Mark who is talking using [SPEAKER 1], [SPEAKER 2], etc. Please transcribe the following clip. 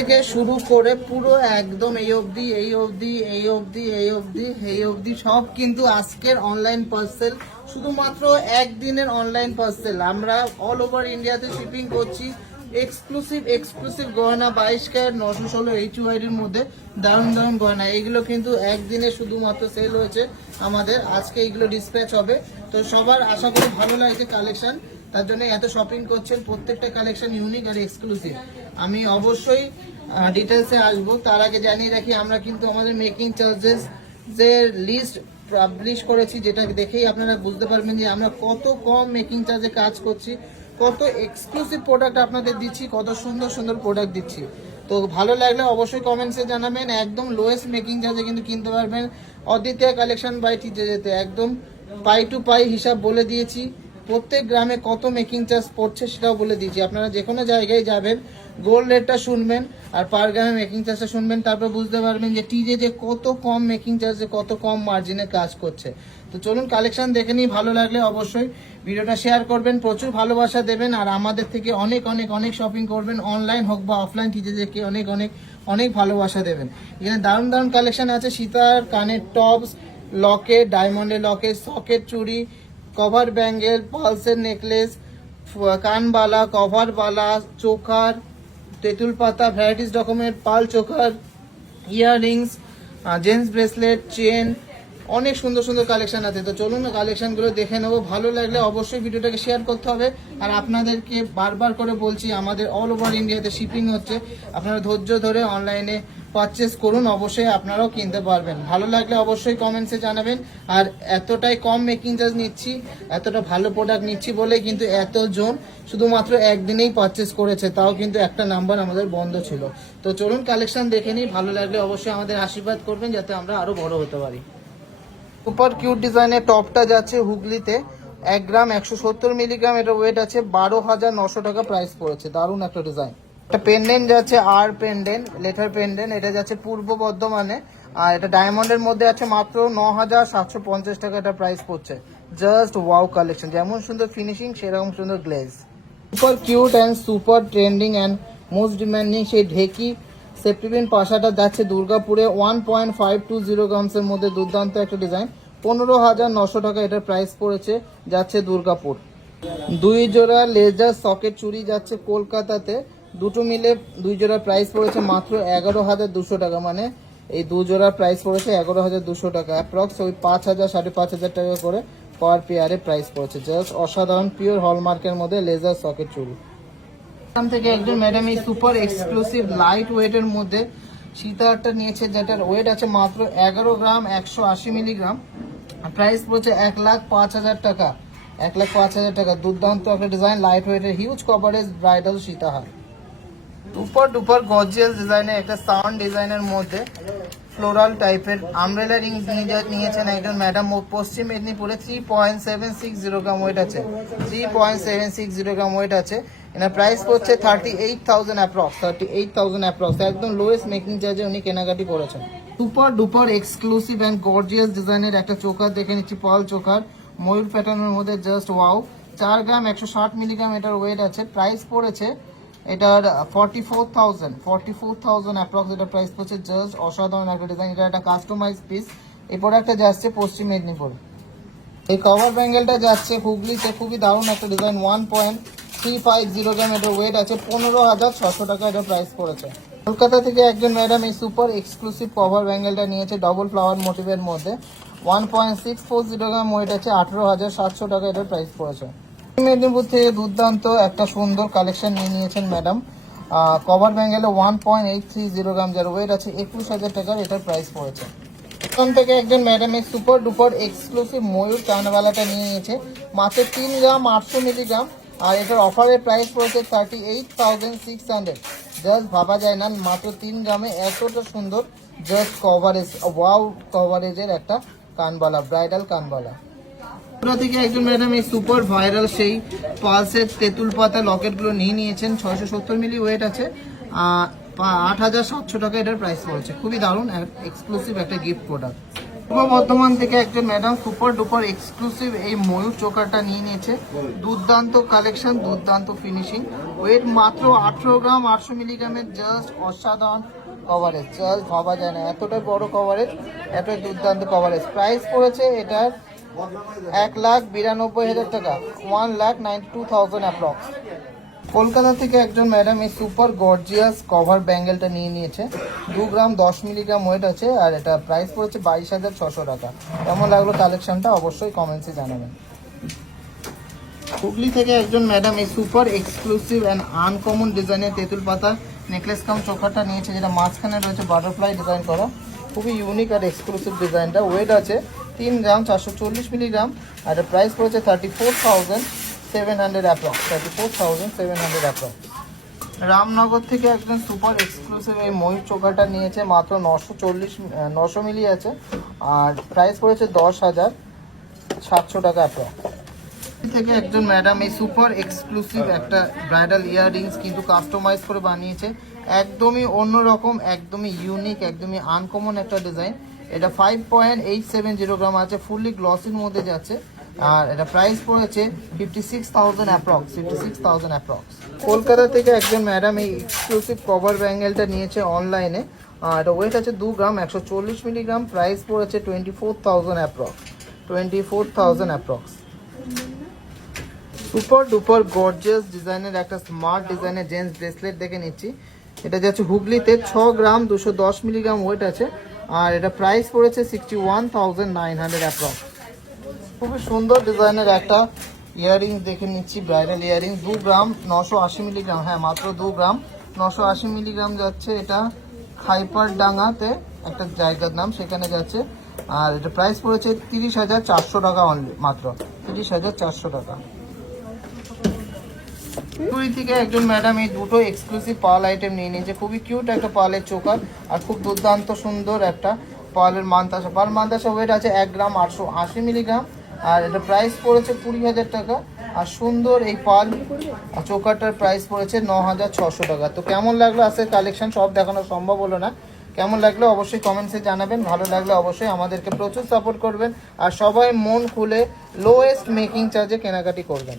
[SPEAKER 1] থেকে শুরু করে পুরো একদম এই অবধি এই অবধি এই অবধি এই অবধি এই অবধি সব কিন্তু আজকের অনলাইন পার্সেল শুধুমাত্র একদিনের অনলাইন পার্সেল আমরা অল ওভার ইন্ডিয়াতে শিপিং করছি। এক্সক্লুসিভ এক্সক্লুসিভ গয়না বাইশ ক্যারেট, নশো ষোলো এইচ ওয়াইডির মধ্যে দারুণ দারুণ গয়না। এগুলো কিন্তু একদিনে শুধুমাত্র সেল হয়েছে আমাদের। আজকে এইগুলো ডিসপ্যাচ হবে। তো সবার আশা করি ভালো লাগছে কালেকশন তার জন্য এত শপিং করছেন, প্রত্যেকটা কালেকশন ইউনিক আর এক্সক্লুসিভ আমি অবশ্যই ডিটেলসে আসব। তার আগে জানিয়ে রাখি, আমরা কিন্তু আমাদের মেকিং চার্জেস যে লিস্ট পাবলিশ করেছি, যেটা দেখেই আপনারা বুঝতে পারবেন যে আমরা কত কম মেকিং চার্জে কাজ করছি, কত এক্সক্লুসিভ প্রোডাক্ট আপনাদের দিচ্ছি, কত সুন্দর সুন্দর প্রোডাক্ট দিচ্ছি। তো ভালো লাগলে অবশ্যই কমেন্টসে জানাবেন। একদম লোয়েস্ট মেকিং চার্জে কিন্তু কিনতে পারবেন। অদ্বিতীয় কালেকশন বাই টিজে যেতে একদম পাই টু পাই হিসাব বলে দিয়েছি। প্রত্যেক গ্রামে কত মেকিং চার্জ পড়ছে সেটাও বলে দিয়েছি। আপনারা যে কোনো জায়গায় যাবেন গোল্ড রেটটা শুনবেন আর পার গ্রামে মেকিং চার্জটা শুনবেন, তারপর বুঝতে পারবেন যে টিজে যে কত কম মেকিং চার্জে কত কম মার্জিনে কাজ করছে। তো চলুন কালেকশন দেখে নিই, ভালো লাগলে অবশ্যই ভিডিওটা শেয়ার করবেন, প্রচুর ভালোবাসা দেবেন আর আমাদের থেকে অনেক অনেক অনেক শপিং করবেন অনলাইন হোক বা অফলাইন টিজে থেকে অনেক অনেক অনেক ভালোবাসা দেবেন। এখানে দারুণ দারুণ কালেকশন আছে, সীতার কানের টপস লকেট ডায়মন্ডের লকেট সকেট চুড়ি কভার ব্যাঙ্গেল পালসের নেকলেস কানবালা কভার বালা চোকার তেঁতুল পাতা ভ্যারাইটিস রকমের পাল choker earrings gents bracelet chain অনেক সুন্দর সুন্দর কালেকশন আছে। তো চলুন না কালেকশনগুলো দেখে নেব। ভালো লাগলে অবশ্যই ভিডিওটাকে শেয়ার করতে হবে। আর আপনাদেরকে বারবার করে বলছি, আমাদের অল ওভার ইন্ডিয়াতে শিপিং হচ্ছে। আপনারা ধৈর্য ধরে অনলাইনে পারচেস করুন, অবশ্যই আপনারাও কিনতে পারবেন। ভালো লাগলে অবশ্যই কমেন্টসে জানাবেন। আর এতটাই কম মেকিং চার্জ নিচ্ছি, এতটা ভালো প্রোডাক্ট নিচ্ছি বলে কিন্তু এতজন শুধুমাত্র একদিনেই পারচেস করেছে, তাও কিন্তু একটা নাম্বার আমাদের বন্ধ ছিল। তো চলুন কালেকশন দেখে নিই, ভালো লাগলে অবশ্যই আমাদের আশীর্বাদ করবেন যাতে আমরা আরও বড় হতে পারি। সুপার কিউট ডিজাইনের টপটা যাচ্ছে হুগলিতে। এক গ্রাম একশো সত্তর মিলিগ্রাম এটা ওয়েট আছে, বারো হাজার নশো টাকা প্রাইস পড়েছে। দারুণ একটা ডিজাইন একটা পেন্ডেন্ট যাচ্ছে আর পেন্ডেন্ট লেটার পেন্ডেন্ট এটা যাচ্ছে পূর্ব বর্ধমানে। আর এটা ডায়মন্ডের মধ্যে আছে মাত্র ন হাজার সাতশো পঞ্চাশ টাকা এটা প্রাইস পড়ছে। জাস্ট ওয়াও কালেকশন যেমন সুন্দর ফিনিশিং সেরকম সুন্দর glaze super cute and super trending and most demanding সেই ঢেকি সেপ্টিপিন পাশাটা যাচ্ছে দুর্গাপুরে one point five two zero গ্রামসের মধ্যে দুর্দান্ত একটা ডিজাইন পনেরো হাজার নশো টাকা এটার প্রাইস পড়েছে, যাচ্ছে দুর্গাপুর। দুই জোড়া লেজার সকেট চুরি যাচ্ছে কলকাতাতে। দুটো মিলে দুই জোড়া প্রাইস পড়েছে মাত্র এগারো হাজার দুশো টাকা। মানে এই দু জোড়া প্রাইস পড়েছে এগারো হাজার দুশো টাকা। অ্যাপ্রক্স ওই পাঁচ হাজার, সাড়ে পাঁচ হাজার টাকা করে পার পেয়ারে প্রাইস পড়েছে। জাস্ট অসাধারণ পিওর হলমার্কের মধ্যে লেজার সকেট চুল। এখান থেকে একজন ম্যাডাম এই সুপার এক্সক্লুসিভ লাইট ওয়েটের মধ্যে সীতাহারটা নিয়েছে, যেটার ওয়েট আছে মাত্র এগারো গ্রাম একশো আশি মিলিগ্রাম প্রাইস পড়েছে এক লাখ পাঁচ হাজার টাকা। এক লাখ পাঁচ হাজার টাকা। দুর্দান্ত একটা ডিজাইন লাইট ওয়েটের হিউজ কভারেজ ব্রাইডাল সীতাহার। সুপার ডুপার গর্জিয়াস ডিজাইনের, একটা সাউন্ড ডিজাইনের মধ্যে ফ্লোরাল টাইপের আমব্রেলা রিং নিয়েছেন একজন ম্যাডাম পশ্চিম মেদিনীপুরে three point seven six zero gram weight আছে। Three point seven six zero gram weight আছে। এনার প্রাইস পড়ছে thirty eight thousand approx thirty eight thousand approx একদম লোয়েস্ট মেকিং চার্জে উনি কেনাকাটি করেছেন। Super duper exclusive and gorgeous ডিজাইনের একটা চোকার, দেখে নিচ্ছি পাল চোকার। ময়ূর প্যাটার্নের মধ্যে জাস্ট ওয়াও চার গ্রাম একশো ষাট মিলিগ্রাম এটার ওয়েট আছে। প্রাইস পড়েছে এটার forty four thousand forty four thousand approx এটা প্রাইস পড়ছে জাস্ট অসাধারণ একটা ডিজাইন এটা একটা কাস্টমাইজ পিস এই প্রোডাক্টটা যাচ্ছে পশ্চিম মেদিনীপুর। এই কভার ব্যাঙ্গেলটা যাচ্ছে হুগলিতে, খুবই দারুণ একটা design one point three five zero gram এটা ওয়েট আছে, পনেরো হাজার ছশো টাকা এটা প্রাইস পড়েছে। কলকাতা থেকে একজন ম্যাডাম এই সুপার এক্সক্লুসিভ কভার ব্যাঙ্গেলটা নিয়েছে ডবল ফ্লাওয়ার মোটিভের মধ্যে। One point six four zero gram weight আছে, আঠেরো হাজার সাতশো টাকা এটার প্রাইস পড়েছে। মেদিনীপুর থেকে দুর্দান্ত একটা সুন্দর কালেকশন নিয়ে নিয়েছেন madam cover ব্যাঙ্গেলে one point eight three zero gram যার ওয়েট আছে একুশ হাজার টাকার, এটার প্রাইস পড়েছে। এখান থেকে একজন ম্যাডাম এই সুপার ডুপার এক্সক্লুসিভ ময়ূর কানওয়ালাটা নিয়ে নিয়েছে। মাত্র তিন গ্রাম আটশো মিলিগ্রাম আর এটার অফারের প্রাইস পড়েছে thirty eight thousand six hundred just ভাবা যায় না, মাত্র তিন গ্রামে এতটা সুন্দর জাস্ট কভারেজ ওয়াও কভারেজের একটা কানবালা ব্রাইডাল কানবালা। থেকে একজন ম্যাডাম এই সুপার ভাইরাল সেই পালসের তেঁতুল পাতা লকেটগুলো নিয়ে নিয়েছেন। ছয়শো সত্তর মিলি ওয়েট আছে। আট হাজার সাতশো টাকা এটার প্রাইস পড়েছে। খুবই দারুণ এক্সক্লুসিভ একটা গিফট প্রোডাক্ট পূর্ব বর্ধমান থেকে একজন ম্যাডাম সুপার ডুপার এক্সক্লুসিভ এই ময়ূর চোকারটা নিয়ে নিয়েছে। দুর্দান্ত কালেকশন দুর্দান্ত ফিনিশিং ওয়েট মাত্র আঠেরো গ্রাম, আটশো মিলিগ্রামের জাস্ট অসাধারণ কভারেজ জাস্ট ভাবা যায় না এতটাই বড় কভারেজ এতটাই দুর্দান্ত কভারেজ প্রাইস পড়েছে এটার এক লাখ বিরানব্বই হাজার টাকা one lakh ninety two thousand approx Kolkata থেকে একজন ম্যাডাম এই সুপার গর্জিয়াস কভার ব্যাঙ্গেলটা নিয়ে নিয়েছে। দু গ্রাম দশ মিলিগ্রাম ওয়েট আছে আর এটা প্রাইস পড়েছে বাইশ হাজার ছশো টাকা। কেমন লাগল কালেকশনটা অবশ্যই কমেন্টসে জানাবেন। হুগলি থেকে একজন ম্যাডাম এই সুপার এক্সক্লুসিভ অ্যান্ড আনকমন ডিজাইনের তেঁতুল পাতা নেকলেস কাম চোখাটা নিয়েছে, যেটা মাঝখানে রয়েছে বাটারফ্লাই ডিজাইন করা। খুবই ইউনিক আর এক্সক্লুসিভ ডিজাইনটা ওয়েট আছে তিন গ্রাম চারশো চল্লিশ মিলিগ্রাম আর এর প্রাইস পড়েছে thirty four thousand seven hundred approx thirty four thousand seven hundred approx Ramnagar থেকে একজন সুপার এক্সক্লুসিভ এই ময়ূর চোখাটা নিয়েছে, মাত্র নশো চল্লিশ নশো মিলি আছে। আর প্রাইস পড়েছে দশ হাজার সাতশো টাকা অ্যাপ্রক্স থেকে একজন ম্যাডাম এই সুপার এক্সক্লুসিভ একটা ব্রাইডাল ইয়াররিংস কিন্তু কাস্টমাইজ করে বানিয়েছে। একদমই অন্যরকম, একদমই ইউনিক একদমই আনকমন একটা ডিজাইন এটা five point eight seven zero gram আছে ফুললি গ্লসির মধ্যে যাচ্ছে। আর এটা প্রাইস পড়েছে fifty six thousand approx fifty six thousand approx Kolkata থেকে একজন ম্যাডাম এই এক্সক্লুসিভ কভার ব্যাঙ্গেলটা নিয়েছে অনলাইনে আর এটা ওয়েট আছে দু গ্রাম, একশো চল্লিশ মিলিগ্রাম প্রাইস পড়েছে twenty four thousand approx twenty four thousand approx super duper gorgeous ডিজাইনের একটা স্মার্ট ডিজাইনের জেন্টস ব্রেসলেট দেখে নিচ্ছি। এটা যাচ্ছে হুগলিতে, ছ গ্রাম, দুশো দশ মিলিগ্রাম ওয়েট আছে। আর এটা প্রাইস পড়েছে sixty one thousand nine hundred approx খুবই সুন্দর ডিজাইনের একটা ইয়াররিং দেখে নিচ্ছি ব্রাইডাল ইয়াররিং দু গ্রাম নশো আশি মিলিগ্রাম হ্যাঁ মাত্র দু গ্রাম নশো আশি মিলিগ্রাম যাচ্ছে এটা খাইপার ডাঙ্গাতে একটা জায়গার নাম সেখানে যাচ্ছে। আর এটা প্রাইস পড়েছে তিরিশ হাজার চারশো টাকা অনলি মাত্র তিরিশ হাজার চারশো টাকা। পুরী থেকে একজন ম্যাডাম এই দুটো এক্সক্লুসিভ পাল আইটেম নিয়ে নিয়েছে। খুবই কিউট একটা পালের চোকার আর খুব দুর্দান্ত সুন্দর একটা পালের মান্তাসা। পাল মান্তাসা ওয়েট আছে এক গ্রাম আটশো আশি মিলিগ্রাম আর এটা প্রাইস পড়েছে কুড়ি হাজার টাকা। আর সুন্দর এই পাল আর চোকারটার প্রাইস পড়েছে ন হাজার ছশো টাকা। তো কেমন লাগল আজকের কালেকশন সব দেখানো সম্ভব হলো না। কেমন লাগল অবশ্যই কমেন্টসে জানাবেন। ভালো লাগলে অবশ্যই আমাদেরকে প্রচুর সাপোর্ট করবেন। আর সবাই মন খুলে লোয়েস্ট মেকিং চার্জে কেনাকাটি করবেন।